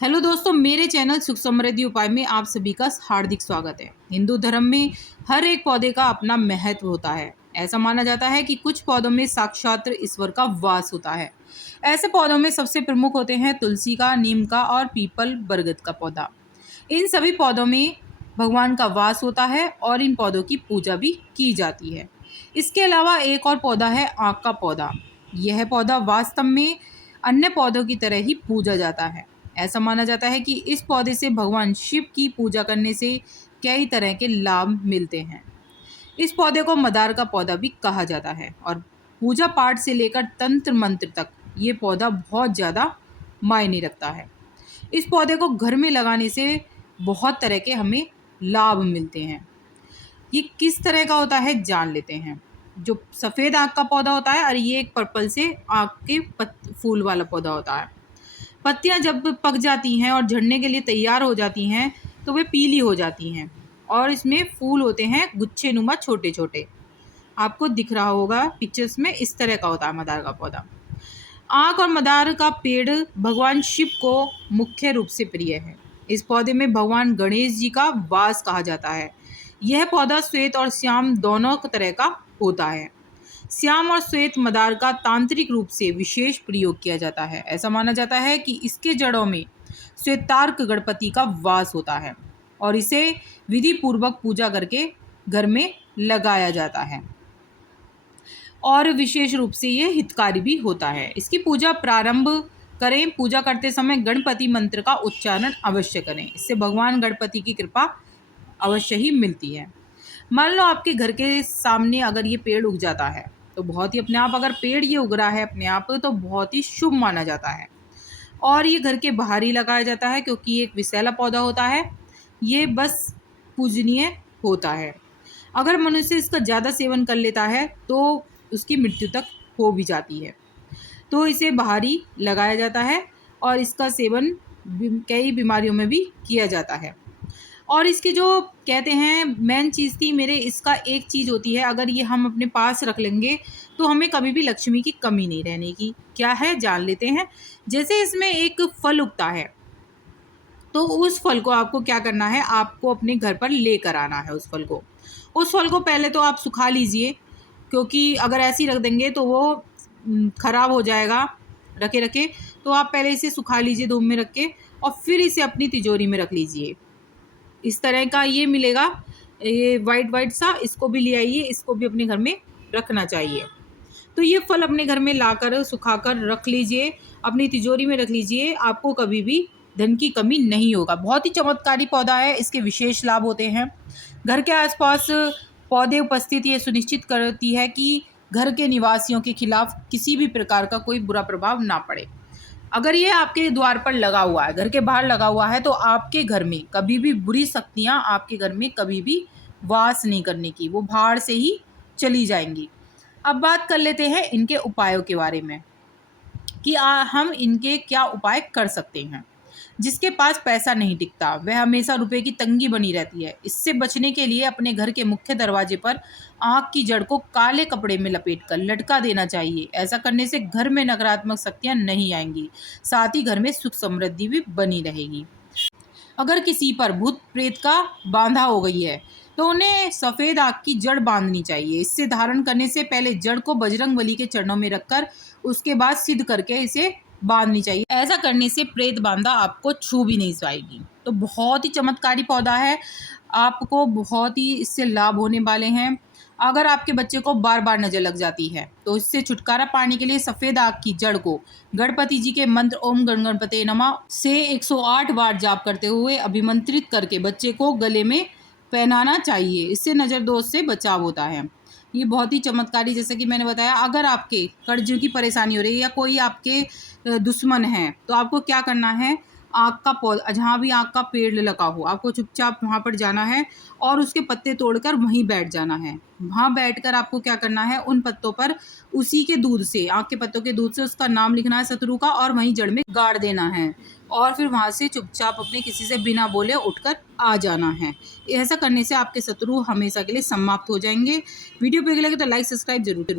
Hello दोस्तों, मेरे channel सुख समृद्धि उपाय में आप सभी का हार्दिक स्वागत है। हिंदू धर्म में हर एक पौधे का अपना महत्व होता है। ऐसा माना जाता है कि कुछ पौधों में साक्षात ईश्वर का वास होता है। ऐसे पौधों में सबसे प्रमुख होते हैं तुलसी का, नीम का और पीपल बरगद का पौधा। इन सभी पौधों में भगवान का वास होता है और इन पौधों की पूजा भी की जाती है। इसके अलावा एक और पौधा है आक का पौधा। यह पौधा वास्तव में अन्य पौधों की तरह ही पूजा जाता है। ऐसा माना जाता है कि इस पौधे से भगवान शिव की पूजा करने से कई तरह के लाभ मिलते हैं। इस पौधे को मदार का पौधा भी कहा जाता है और पूजा पाठ से लेकर तंत्र मंत्र तक ये पौधा बहुत ज़्यादा मायने रखता है। इस पौधे को घर में लगाने से बहुत तरह के हमें लाभ मिलते हैं। ये किस तरह का होता है जान लेते हैं। जो सफ़ेद आँख का पौधा होता है और ये एक पर्पल से आँख के फूल वाला पौधा होता है। पत्तियां जब पक जाती हैं और झड़ने के लिए तैयार हो जाती हैं तो वे पीली हो जाती हैं और इसमें फूल होते हैं गुच्छे नुमा छोटे छोटे। आपको दिख रहा होगा पिक्चर्स में, इस तरह का होता है मदार का पौधा। आक और मदार का पेड़ भगवान शिव को मुख्य रूप से प्रिय है। इस पौधे में भगवान गणेश जी का वास कहा जाता है। यह पौधा श्वेत और श्याम दोनों तरह का होता है। श्याम और श्वेत मदार का तांत्रिक रूप से विशेष प्रयोग किया जाता है। ऐसा माना जाता है कि इसके जड़ों में श्वेतार्क गणपति का वास होता है और इसे विधि पूर्वक पूजा करके घर में लगाया जाता है और विशेष रूप से ये हितकारी भी होता है। इसकी पूजा प्रारंभ करें, पूजा करते समय गणपति मंत्र का उच्चारण अवश्य करें। इससे भगवान गणपति की कृपा अवश्य ही मिलती है। मान लो आपके घर के सामने अगर ये पेड़ उग जाता है तो बहुत ही अपने आप, अगर पेड़ ये उग रहा है अपने आप तो बहुत ही शुभ माना जाता है और ये घर के बाहर ही लगाया जाता है क्योंकि ये एक विषैला पौधा होता है। ये बस पूजनीय होता है। अगर मनुष्य इसका ज़्यादा सेवन कर लेता है तो उसकी मृत्यु तक हो भी जाती है, तो इसे बाहर ही लगाया जाता है और इसका सेवन कई बीमारियों में भी किया जाता है। और इसके जो कहते हैं मेन चीज़ थी मेरे, इसका एक चीज़ होती है, अगर ये हम अपने पास रख लेंगे तो हमें कभी भी लक्ष्मी की कमी नहीं रहने की। क्या है जान लेते हैं। जैसे इसमें एक फल उगता है तो उस फल को आपको क्या करना है, आपको अपने घर पर लेकर आना है। उस फल को पहले तो आप सुखा लीजिए, क्योंकि अगर ऐसे ही रख देंगे तो वो ख़राब हो जाएगा रखे रखे। तो आप पहले इसे सुखा लीजिए धूप में रख के और फिर इसे अपनी तिजोरी में रख लीजिए। इस तरह का ये मिलेगा, ये वाइट वाइट सा, इसको भी ले आइए, इसको भी अपने घर में रखना चाहिए। तो ये फल अपने घर में लाकर सुखाकर रख लीजिए, अपनी तिजोरी में रख लीजिए। आपको कभी भी धन की कमी नहीं होगा। बहुत ही चमत्कारी पौधा है, इसके विशेष लाभ होते हैं। घर के आसपास पौधे उपस्थित ये सुनिश्चित करती है कि घर के निवासियों के खिलाफ किसी भी प्रकार का कोई बुरा प्रभाव ना पड़े। अगर ये आपके द्वार पर लगा हुआ है, घर के बाहर लगा हुआ है, तो आपके घर में कभी भी बुरी शक्तियाँ आपके घर में कभी भी वास नहीं करने की, वो बाहर से ही चली जाएंगी। अब बात कर लेते हैं इनके उपायों के बारे में कि हम इनके क्या उपाय कर सकते हैं। जिसके पास पैसा नहीं टिकता वह हमेशा रुपए की तंगी बनी रहती है। इससे बचने के लिए अपने घर के मुख्य दरवाजे पर आँख की जड़ को काले कपड़े में लपेटकर लटका देना चाहिए। ऐसा करने से घर में नकारात्मक शक्तियाँ नहीं आएंगी, साथ ही घर में सुख समृद्धि भी बनी रहेगी। अगर किसी पर भूत प्रेत का बांधा हो गई है तो उन्हें सफ़ेद आग की जड़ बांधनी चाहिए। इससे धारण करने से पहले जड़ को बजरंगबली के चरणों में रखकर उसके बाद सिद्ध करके इसे बांधनी चाहिए। ऐसा करने से प्रेत बांधा आपको छू भी नहीं पाएगी। तो बहुत ही चमत्कारी पौधा है, आपको बहुत ही इससे लाभ होने वाले हैं। अगर आपके बच्चे को बार बार नज़र लग जाती है तो इससे छुटकारा पाने के लिए सफ़ेद आग की जड़ को गणपति जी के मंत्र ओम गण गणपते नमः से 108 बार जाप करते हुए अभिमंत्रित करके बच्चे को गले में पहनाना चाहिए। इससे नज़र दोष से बचाव होता है। ये बहुत ही चमत्कारी, जैसे कि मैंने बताया, अगर आपके कर्ज की परेशानी हो रही है या कोई आपके दुश्मन है तो आपको क्या करना है, आँख का पौधा, जहाँ भी आँख का पेड़ लगा हो, आपको चुपचाप वहाँ पर जाना है और उसके पत्ते तोड़कर वहीं बैठ जाना है। वहाँ बैठकर आपको क्या करना है, उन पत्तों पर उसी के दूध से, आँख के पत्तों के दूध से उसका नाम लिखना है शत्रु का और वहीं जड़ में गाड़ देना है और फिर वहाँ से चुपचाप अपने किसी से बिना बोले उठकर आ जाना है। ऐसा करने से आपके शत्रु हमेशा के लिए समाप्त हो जाएंगे। वीडियो पे लगे तो लाइक सब्सक्राइब जरूर करें।